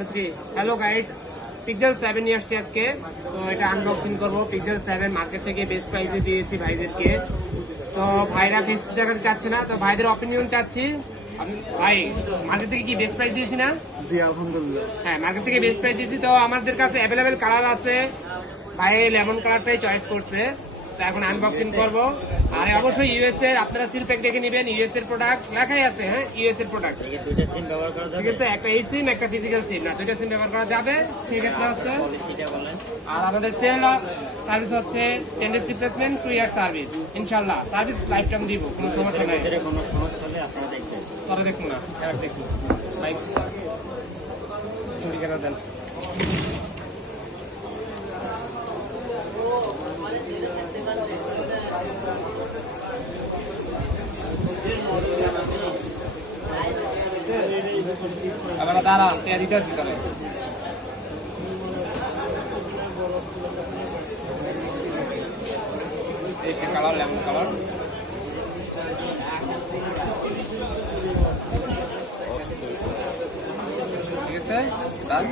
3 hello guys, pixel 7 নিয়ে আসছি আজকে। তো এটা আনবক্সিং করবো। পিক্সেল 7 মার্কেট থেকে বেস্ট প্রাইসে দিয়েছি ভাইদেরকে। তো ভাইরা ফেস দেখাতে চাচ্ছে না, তো ভাইদের অপিনিয়ন চাচ্ছি। ভাই, মার্কেট থেকে কি বেস্ট প্রাইস দিয়েছি না? জি আলহামদুলিল্লাহ। হ্যাঁ, মার্কেট থেকে বেস্ট প্রাইস দিয়েছি। তো আমাদের কাছে অ্যাভেলেবেল কালার আছে। ভাই লেমন কালারটাই চয়েস করছে। তো এখন আনবক্সিং করবো। আর অবশ্যই ইউএস এর আপনারা সিল প্যাক দেখে নেবেন। ইউএস এর প্রোডাক্ট লেখাই আছে। হ্যাঁ, ইউএস এর প্রোডাক্ট। দুইটা সিম ব্যবহার করা ঠিক যাবে? আছে, একটা এই সিম একটা ফিজিক্যাল সিম, না দুইটা সিম ব্যবহার করা যাবে। সেক্ষেত্রে হচ্ছে পলিসিটা বলেন। আর আমাদের সেল সার্ভিস হচ্ছে 10 days রিপ্লেসমেন্ট, 2 year সার্ভিস। ইনশাল্লাহ সার্ভিস লাইফ টাইম দিব, কোনো সমস্যা নাই। ভিতরে কোনো সমস্যা হলে আপনারা দেখবেন। পরে দেখুন না, এবার দেখুন। ভাই চুরি কেন দেন? আবার দাঁড়া, দিতে আসি তাহলে। এই সে কালার, লেমন কালার। ঠিক আছে, ডান।